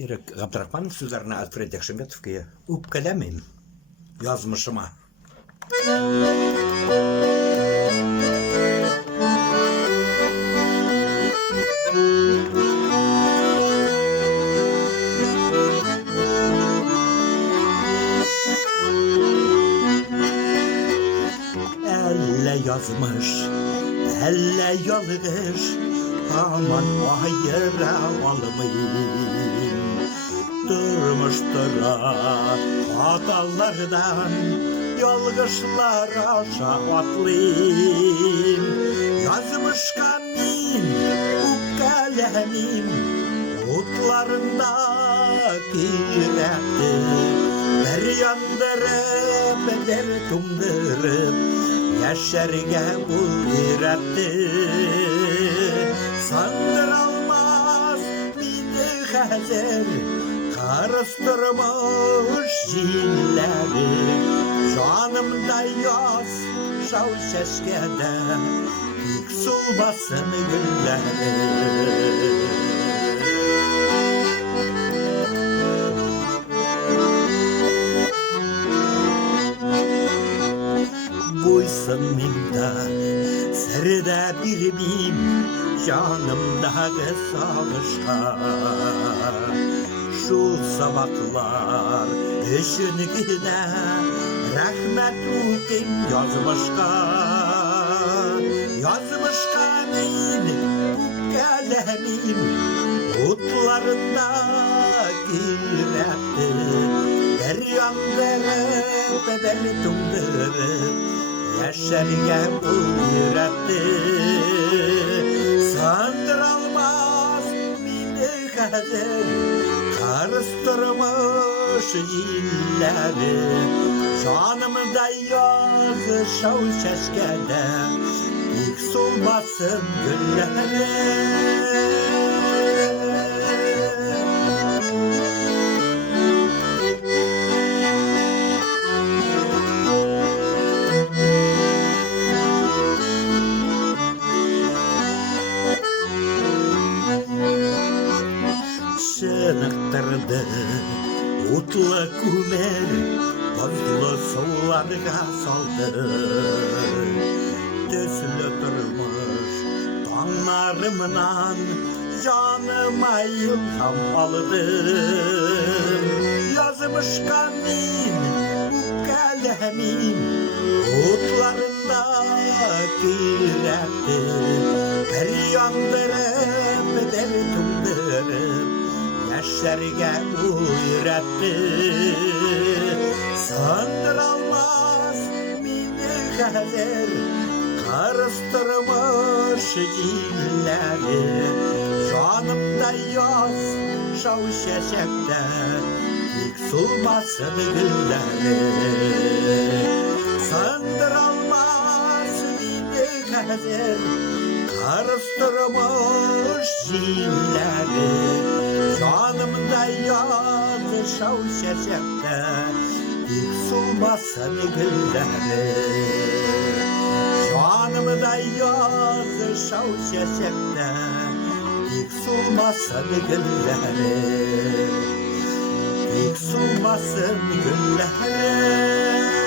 Erik Abdurrahman'ın sözlerine Alfred Ekşemetov'ya "Upkalemin yazmışıma." Elle yazmış, elle yalgış, aman hayıra almayın. Durmuştur hatalardan, yalgışlara şahatlayın. Yazmış kamin, bu kalemin, utlarındaki renkti. Bir yandırıp, bir tumdırıp, yaşarga uyrattı. Sandır almaz mini hazır, karıştırmış cinleri. Canımda yaz şav şeşkede, ilk solmasın gülleri. Boysunumda sırda bir bim, canımda salışka. Şu sabahlar üşününe rahmet ukim yazmışka. Yazmışka min bu kalemin, utlarındaki renkti. Bir yandırıp, bir tumdırıp, yaşarga uyrattı. Sandır almaz mini hazır, karıştırmış yilleri. Canımda yaz şav şeşkede, ilk solmasın gülleri. Şınıktırdı utla kumer, tozlu sularga saldı. Tösülü durmuş tanlarımdan, canıma ilham aldım. Yazmış kamin bu kalemin, utlarındaki renkti. Bir yandırıp, bir tumdırıp, yaşarga uyrattı. Sandır almaz mini hazır, karıştırmış cilleri. Canımda yaz şav şeşekte, ilk solmasın gülleri. Sandır almaz mini hazır, karıştırmış cilleri. Canımda yaz şav şeşekte, ilk solmasın gülleri. Canımda yaz şav şeşekte, ilk solmasın gülleri. İlk solmasın gülleri.